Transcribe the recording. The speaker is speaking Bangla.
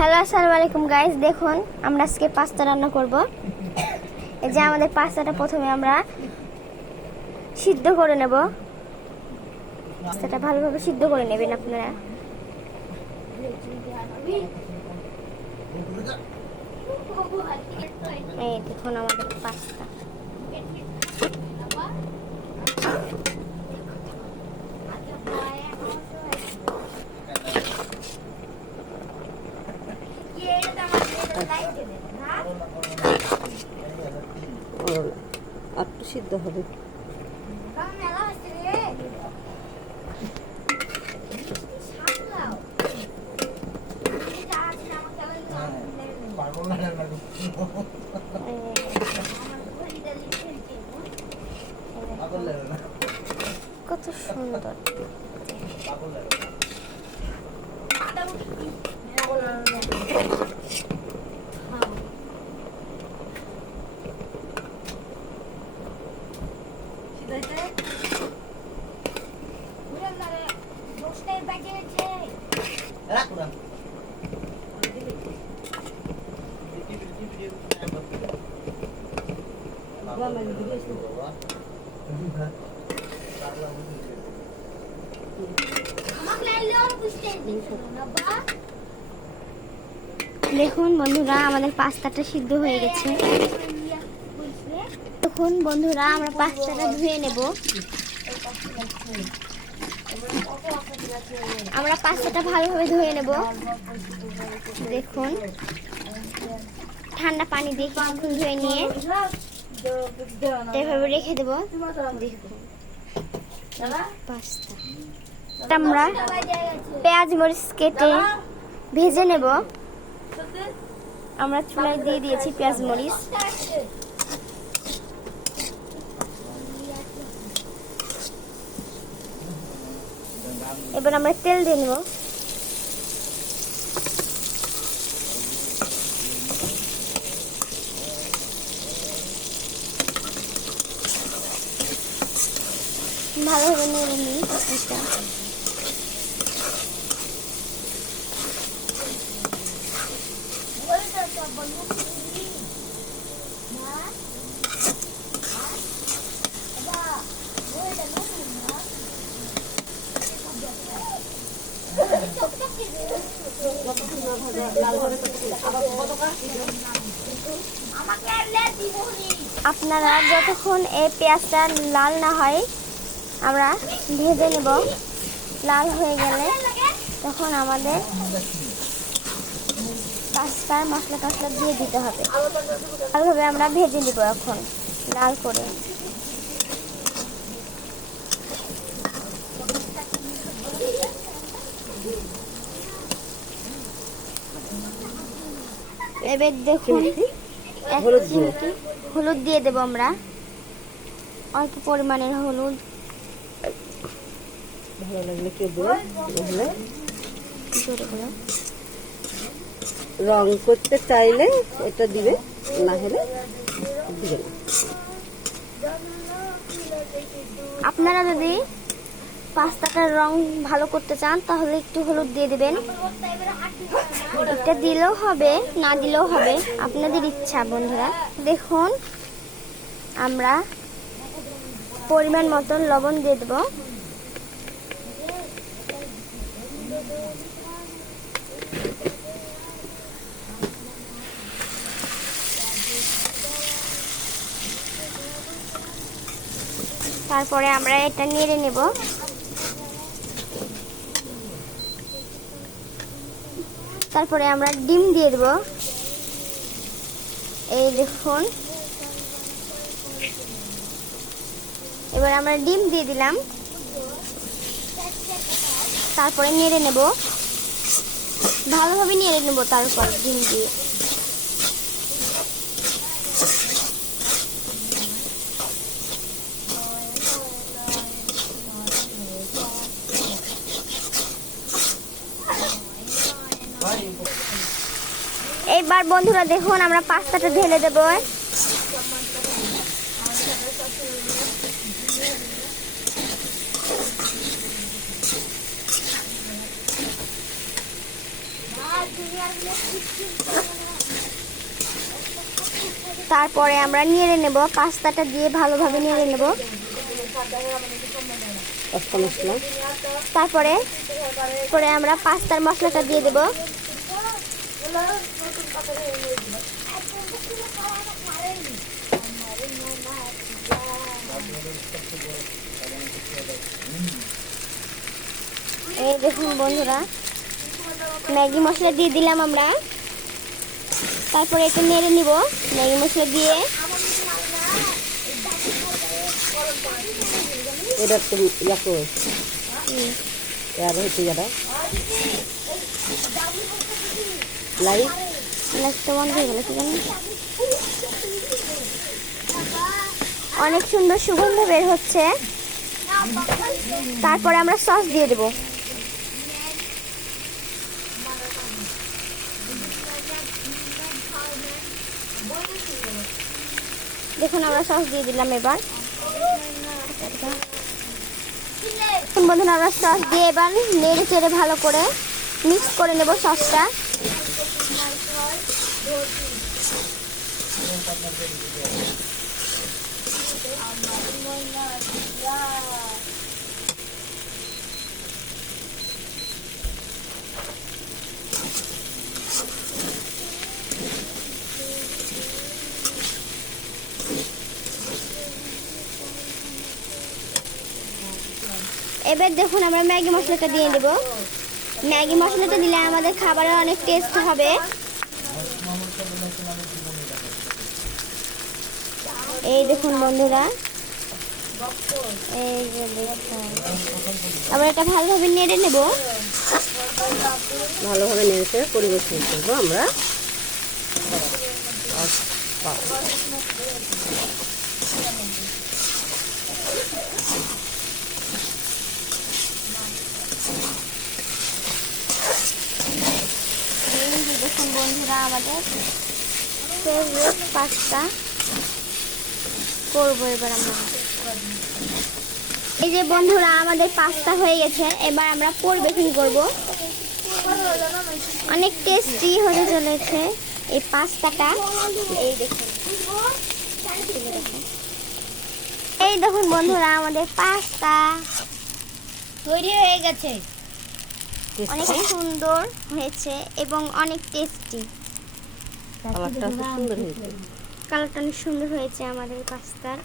হ্যালো আসসালামু আলাইকুম গাইস, দেখুন আমরা আজকে পাস্তা রান্না করব। এই যে আমাদের পাস্তাটা প্রথমে আমরা সিদ্ধ করে নেব। পাস্তাটা ভালোভাবে সিদ্ধ করে নেবেন আপনারা। এই দেখুন আমাদের পাস্তা। একটু সিদ্ধ হবে। কত সুন্দর। দেখুন বন্ধুরা, আমাদের পাস্তাটা সিদ্ধ হয়ে গেছে। দেখুন বন্ধুরা, আমরা পাস্তাটা ধুয়ে নেব। আমরা পাস্তাটা ভালোভাবে ধুয়ে নেব। দেখুন ঠান্ডা পানি দিয়ে কিছুক্ষণ ধুয়ে নিয়ে এভাবে রেখে দেব। দেখুন পাস্তা আমরা পেঁয়াজ মরিচ কেটে ভেজে নেব। আমরা চুলায় দিয়ে দিয়েছি পেঁয়াজ মরিচ। এবার আমরা তেল দিয়ে নেব। ভালোভাবে নেড়ে নিই এটা। আপনারা যতক্ষণ এই পেঁয়াজটা লাল না হয় আমরা ভেজে নেব। লাল হয়ে গেলে তখন আমাদের পাস্তার মশলা টসলা দিয়ে দিতে হবে। ভালোভাবে আমরা ভেজে নিব এখন লাল করে। এবার দেখুন হলুদ দিয়ে দেব আমরা, অল্প পরিমাণের হলুদ। ভালো লাগলে কেউ দেবে, রং করতে চাইলে এটা দিবে, না হলে দিবে না। আপনারা যদি পাস্তাটার রং ভালো করতে চান তাহলে একটু হলুদ দিয়ে দিবেন। এটা দিলেও হবে, না দিলেও হবে, আপনাদের ইচ্ছা বন্ধুরা। দেখুন আমরা পরিমাণ মতন লবণ দিয়ে দেব। তারপরে আমরা এটা নেড়ে নেব। তারপরে আমরা ডিম দিয়ে দেব। এই দেখুন, এবার আমরা ডিম দিয়ে দিলাম। তারপরে নেড়ে নেব, ভালোভাবে নেড়ে নেব। তারপর ডিম দিয়ে এইবার বন্ধুরা দেখুন আমরা পাস্তাটা ঢেলে দেব। তারপরে আমরা নেড়ে নেব, পাস্তাটা দিয়ে ভালোভাবে নেড়ে নেব। পাস্তা মশলা তারপরে পরে আমরা পাস্তার মশলাটা দিয়ে দেব। এই দেখুন বন্ধুরা, ম্যাগি মশলা দিয়ে দিলাম আমরা। তারপরে একটু নেড়ে নিব ম্যাগি মশলা দিয়ে। এটা একটু ইয়াকো আর হচ্ছে যারা লাইট লাইটটা বন্ধ হয়ে গেল কি জানি। অনেক সুন্দর সুগন্ধ বের হচ্ছে। তারপরে আমরা সস দিয়ে দেব। দেখুন আমরা সস দিয়ে দিলাম। এবার বন্ধুরা আমরা সস দিয়ে এবার নেড়ে চেড়ে ভালো করে মিক্স করে নেব সসটা। এবার দেখুন আমরা ম্যাগি মশলাটা দিয়ে দেব। ম্যাগি মশলাটা দিলে আমাদের খাবারের অনেক টেস্ট হবে। এই দেখুন বন্ধুরা, এই যে দেখুন আবার এটা ভালোভাবে নেড়ে নেব। ভালোভাবে নেড়ে পরিবেশন করবো আমরা। দেখুন বন্ধুরা আমাদের ফেভারিট পাস্তা করবো এবার আমরা। এই যে বন্ধুরা আমাদের পাস্তা হয়ে গেছে, এবার আমরা পরিবেশন করব। অনেক টেস্টি হতে চলেছে এই পাস্তাটা। এই দেখুন, এই দেখুন বন্ধুরা আমাদের পাস্তা তৈরি হয়ে গেছে। অনেক সুন্দর হয়েছে এবং অনেক টেস্টি। কালারটা খুব সুন্দর হয়েছে। কালারটা অনেক সুন্দর হয়েছে আমাদের পাস্তার।